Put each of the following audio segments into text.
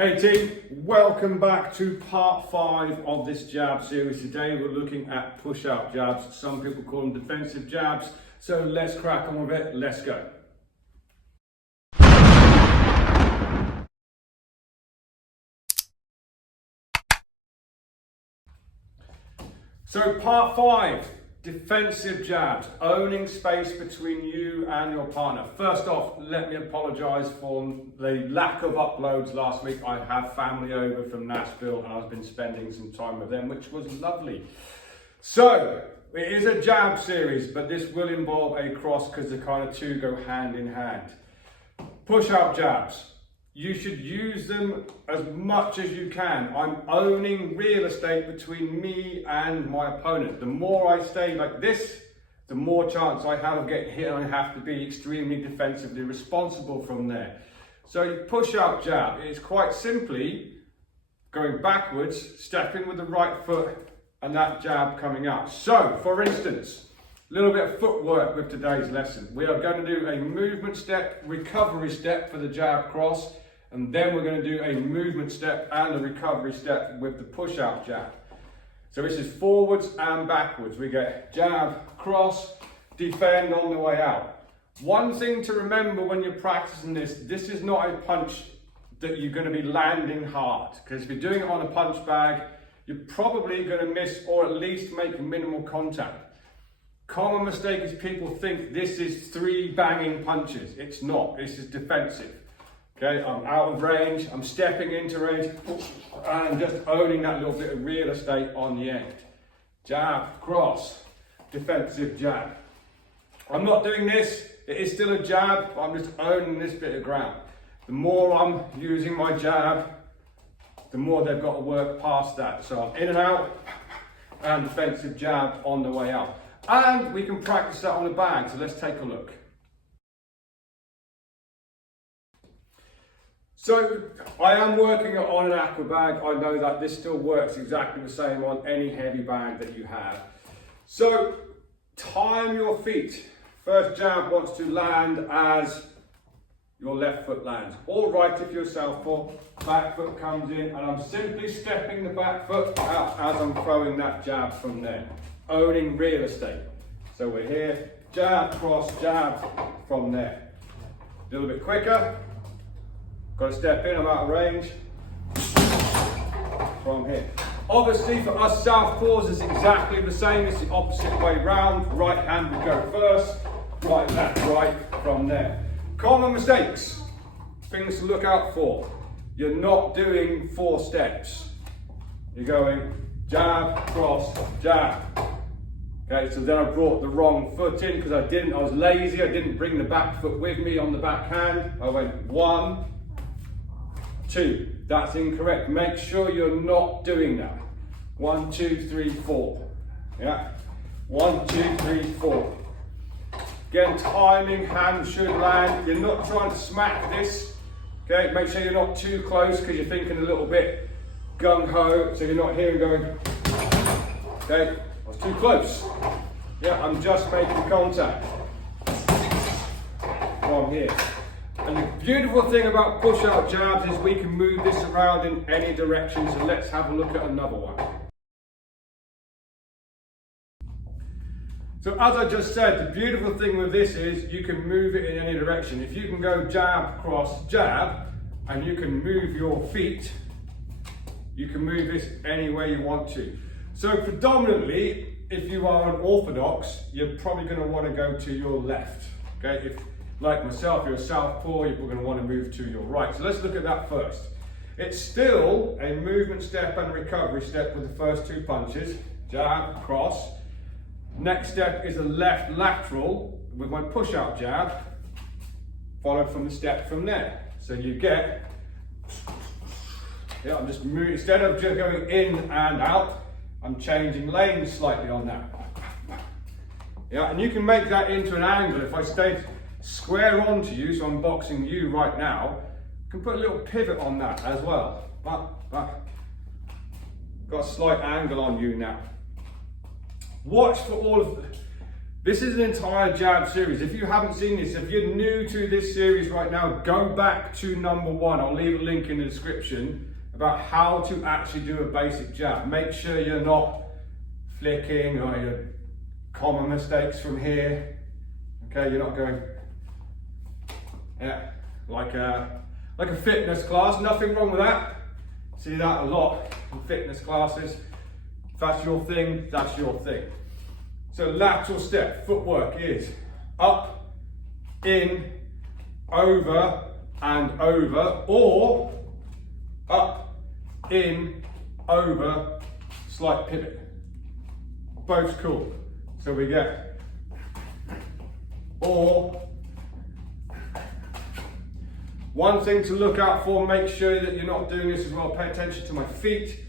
Hey team, welcome back to part 5 of this jab series. Today we're looking at push-out jabs. Some people call them defensive jabs. So let's crack on with it, let's go. So part 5, defensive jabs, owning space between you and your partner. First off, let me apologise for the lack of uploads last week. I have family over from Nashville and I've been spending some time with them, which was lovely. So, it is a jab series, but this will involve a cross because the kind of two go hand in hand. Push-out jabs. You should use them as much as you can. I'm owning real estate between me and my opponent. The more I stay like this, the more chance I have of getting hit, and I have to be extremely defensively responsible from there. So push-out jab is quite simply going backwards, stepping with the right foot, and that jab coming out. So, for instance, a little bit of footwork with today's lesson. We are going to do a movement step, recovery step for the jab cross, and then we're going to do a movement step and a recovery step with the push-out jab. So this is forwards and backwards. We get jab, cross, defend on the way out. One thing to remember when you're practicing this is not a punch that you're going to be landing hard, because if you're doing it on a punch bag, you're probably going to miss or at least make minimal contact. Common mistake is people think this is 3 banging punches. It's not. This is defensive. Okay, I'm out of range, I'm stepping into range, and I'm just owning that little bit of real estate on the end. Jab, cross, defensive jab. I'm not doing this, it is still a jab, but I'm just owning this bit of ground. The more I'm using my jab, the more they've got to work past that. So I'm in and out, and defensive jab on the way out. And we can practice that on the bag, so let's take a look. So I am working on an aqua bag. I know that this still works exactly the same on any heavy bag that you have. So time your feet. First jab wants to land as your left foot lands. All right if you're southpaw, back foot comes in, and I'm simply stepping the back foot out as I'm throwing that jab from there. Owning real estate. So we're here, jab, cross, jab from there. A little bit quicker. Got to step in, I'm out of range from here. Obviously for us southpaws it's exactly the same, it's the opposite way round. Right hand would go first, right, left, right from there. Common mistakes, things to look out for. You're not doing 4 steps. You're going jab, cross, jab. Okay, so then I brought the wrong foot in because I was lazy, I didn't bring the back foot with me on the back hand. I went 1, 2, that's incorrect. Make sure you're not doing that. 1, 2, 3, 4. Yeah, 1, 2, 3, 4. Again, timing, hand should land. You're not trying to smack this. Okay, make sure you're not too close because you're thinking a little bit gung-ho, so you're not here and going, okay, I was too close. Yeah, I'm just making contact from here. And the beautiful thing about push-out jabs is we can move this around in any direction, so let's have a look at another one. So as I just said, the beautiful thing with this is you can move it in any direction. If you can go jab, cross, jab, and you can move your feet, you can move this any way you want to. So predominantly, if you are an orthodox, you're probably going to want to go to your left. Okay, if like myself, you're a southpaw, you're going to want to move to your right. So let's look at that first. It's still a movement step and recovery step with the first 2 punches. Jab, cross. Next step is a left lateral with my push-out jab, followed from the step from there. So you get, yeah, I'm just moving, instead of just going in and out, I'm changing lanes slightly on that. Yeah, and you can make that into an angle. If I stay square onto you, so I'm boxing you right now, you can put a little pivot on that as well. Got a slight angle on you now. Watch for all of This is an entire jab series. If you haven't seen this, if you're new to this series right now, go back to number 1. I'll leave a link in the description about how to actually do a basic jab. Make sure you're not flicking or your common mistakes from here. Okay, you're not going, yeah, like a fitness class. Nothing wrong with that. See that a lot in fitness classes. If that's your thing, that's your thing. So lateral step, footwork is up, in, over and over, or up, in, over, slight pivot. Both cool. So we get or. One thing to look out for, make sure that you're not doing this as well, pay attention to my feet,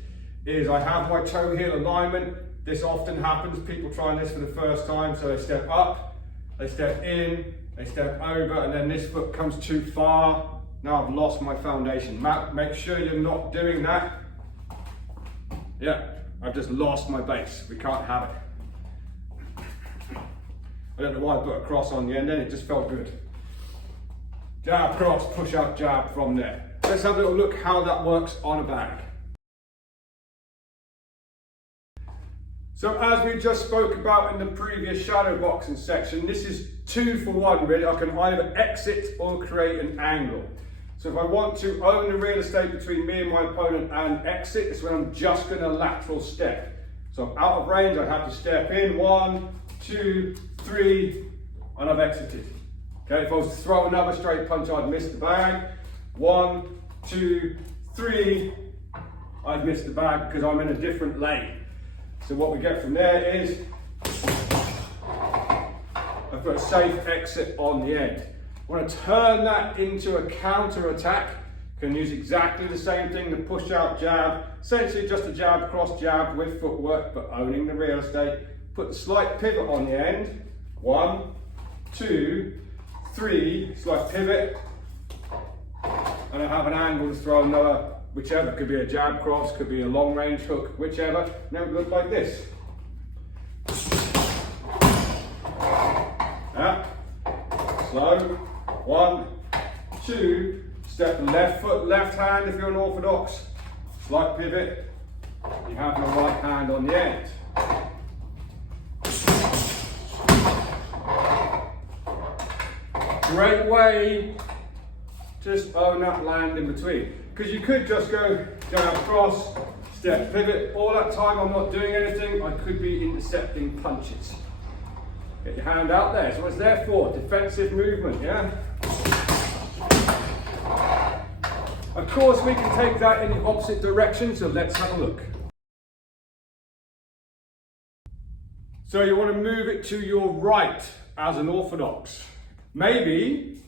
is I have my toe heel alignment. This often happens, people trying this for the first time, so they step up, they step in, they step over, and then this foot comes too far. Now I've lost my foundation. Make sure you're not doing that. Yeah, I've just lost my base. We can't have it. I don't know why I put a cross on the end then, it just felt good. Jab, cross, push out, jab from there. Let's have a little look how that works on a bag. So as we just spoke about in the previous shadow boxing section, this is 2 for 1 really. I can either exit or create an angle. So if I want to own the real estate between me and my opponent and exit, it's when I'm just going to lateral step. So I'm out of range, I have to step in, 1, 2, 3, and I've exited. Okay, if I was to throw another straight punch, I'd miss the bag. 1, 2, 3, I'd miss the bag because I'm in a different lane. So what we get from there is I've got a safe exit on the end. I want to turn that into a counter attack. Can use exactly the same thing, the push out jab, essentially just a jab, cross jab with footwork, but owning the real estate. Put the slight pivot on the end. 1, 2, 3, slight pivot. And I have an angle to throw another, whichever, could be a jab cross, could be a long range hook, whichever. Now it looks like this. Yeah. Slow. 1, 2, step left foot, left hand if you're an orthodox. Slight pivot. You have your right hand on the end. Great way, just own that land in between. Because you could just go jab cross, step pivot. All that time I'm not doing anything, I could be intercepting punches. Get your hand out there. So what's there for? Defensive movement, yeah? Of course we can take that in the opposite direction, so let's have a look. So you want to move it to your right as an orthodox. Maybe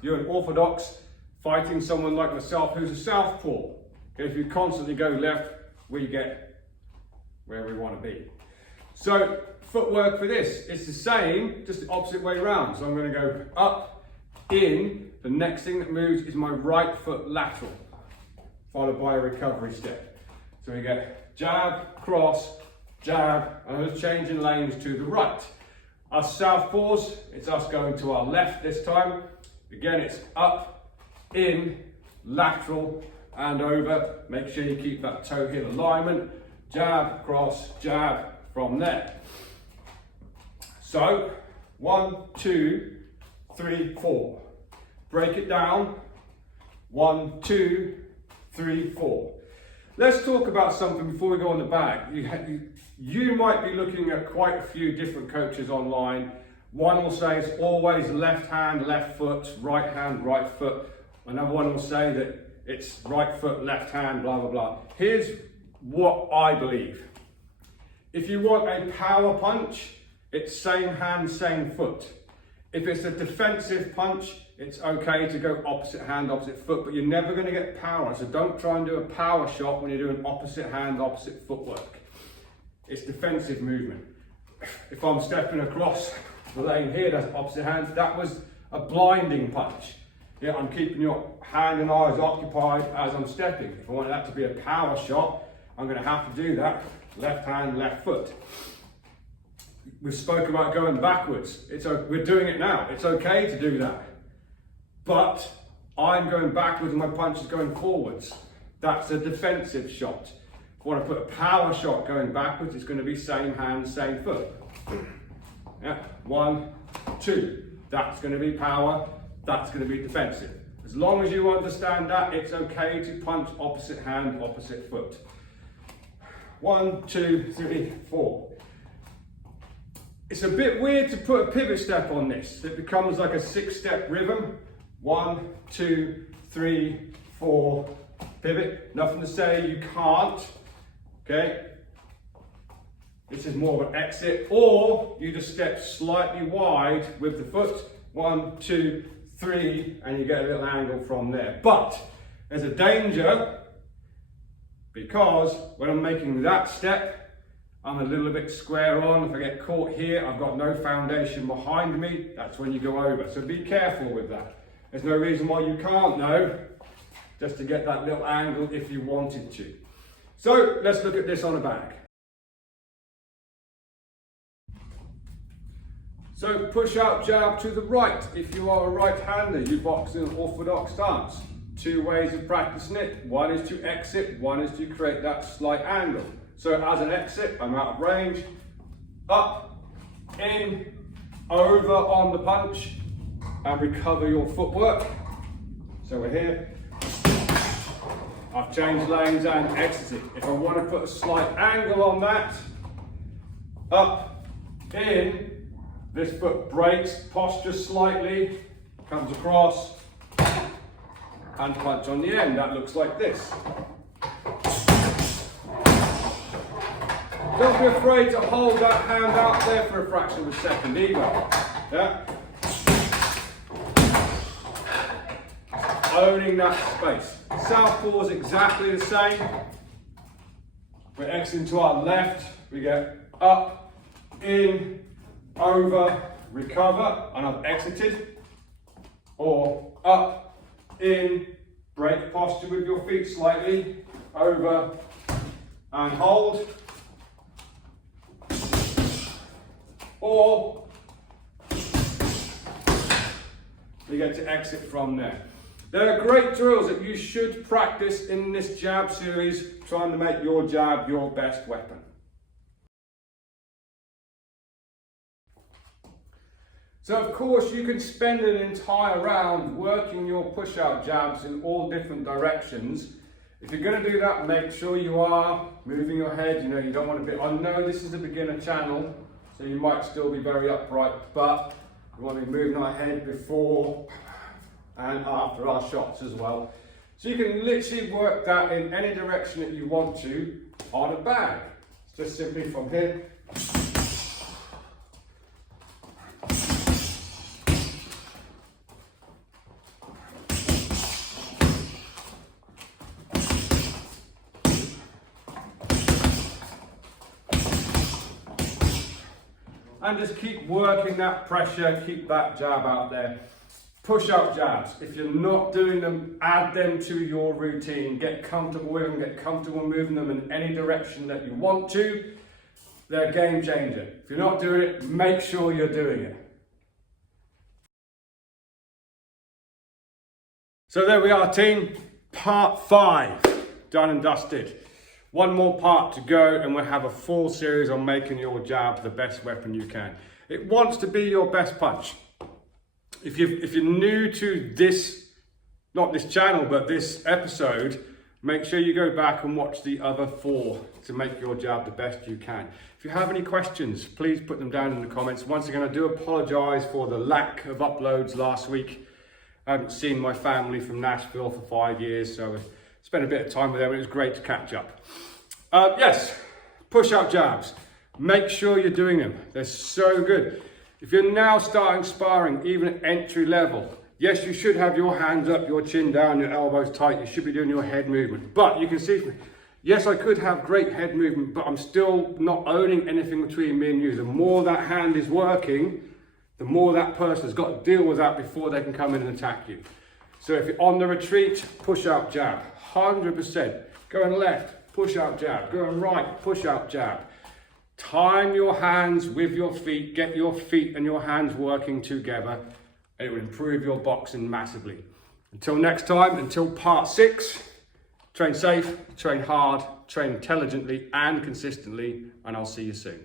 you're an orthodox fighting someone like myself who's a southpaw. Okay, if you constantly go left, we get where we want to be. So footwork for this, it's the same, just the opposite way around. So I'm going to go up, in. The next thing that moves is my right foot lateral, followed by a recovery step. So we get jab, cross, jab, and I'm just changing lanes to the right. Us southpaws, it's us going to our left this time. Again, it's up, in, lateral, and over. Make sure you keep that toe heel alignment. Jab, cross, jab from there. So, 1, 2, 3, 4. Break it down. 1, 2, 3, 4. Let's talk about something before we go on the bag. You might be looking at quite a few different coaches online. One will say it's always left hand, left foot, right hand, right foot. Another one will say that it's right foot, left hand, blah, blah, blah. Here's what I believe. If you want a power punch, it's same hand, same foot. If it's a defensive punch, it's okay to go opposite hand, opposite foot, but you're never going to get power. So don't try and do a power shot when you're doing opposite hand, opposite footwork. It's defensive movement. If I'm stepping across the lane here, that's opposite hand. That was a blinding punch. Yeah, I'm keeping your hand and eyes occupied as I'm stepping. If I want that to be a power shot, I'm going to have to do that. Left hand, left foot. We've spoken about going backwards. We're doing it now. It's okay to do that. But I'm going backwards and my punch is going forwards. That's a defensive shot. If I want to put a power shot going backwards, it's going to be same hand, same foot. Yeah, 1, 2. That's going to be power, that's going to be defensive. As long as you understand that, it's okay to punch opposite hand, opposite foot. 1, 2, 3, 4. It's a bit weird to put a pivot step on this. It becomes like a 6-step rhythm. 1, 2, 3, 4, pivot. Nothing to say you can't, okay? This is more of an exit, or you just step slightly wide with the foot. 1, 2, 3, and you get a little angle from there. But there's a danger, because when I'm making that step, I'm a little bit square on. If I get caught here, I've got no foundation behind me. That's when you go over. So be careful with that. There's no reason why you can't know, just to get that little angle if you wanted to. So let's look at this on a bag. So push out jab to the right. If you are a right-hander, you box in an orthodox stance. 2 ways of practicing it. One is to exit, one is to create that slight angle. So as an exit, I'm out of range, up, in, over on the punch, and recover your footwork. So we're here. I've changed lanes and exited. If I want to put a slight angle on that, up, in, this foot breaks, posture slightly, comes across, and punch on the end. That looks like this. Don't be afraid to hold that hand out there for a fraction of a second either. Yeah? Owning that space. Southpaw is exactly the same. We're exiting to our left, we get up, in, over, recover, and I've exited. Or up, in, break posture with your feet slightly, over, and hold. Or we get to exit from there. There are great drills that you should practice in this jab series, trying to make your jab your best weapon. So of course you can spend an entire round working your push-out jabs in all different directions. If you're going to do that, make sure you are moving your head. You know, you don't want to be, I know this is a beginner channel, so you might still be very upright, but we want to be moving our head before and after our shots as well. So you can literally work that in any direction that you want to on a bag. Just simply from here. And just keep working that pressure, keep that jab out there. Push out jabs, if you're not doing them, add them to your routine. Get comfortable with them, get comfortable moving them in any direction that you want to. They're a game changer. If you're not doing it, make sure you're doing it. So there we are, team. Part 5, done and dusted. One more part to go and we'll have a full series on making your jab the best weapon you can. It wants to be your best punch. If you're new to this, not this channel, but this episode, make sure you go back and watch the other 4 to make your jab the best you can. If you have any questions, please put them down in the comments. Once again, I do apologize for the lack of uploads last week. I haven't seen my family from Nashville for 5 years, so I spent a bit of time with them and it was great to catch up. Yes, push out jabs. Make sure you're doing them. They're so good. If you're now starting sparring, even at entry level, yes, you should have your hands up, your chin down, your elbows tight. You should be doing your head movement. But you can see, yes, I could have great head movement, but I'm still not owning anything between me and you. The more that hand is working, the more that person's got to deal with that before they can come in and attack you. So if you're on the retreat, push out jab, 100%. Going left, push out jab. Going right, push out jab. Time your hands with your feet, get your feet and your hands working together. It will improve your boxing massively. Until next time, until part 6, train safe, train hard, train intelligently and consistently, and I'll see you soon.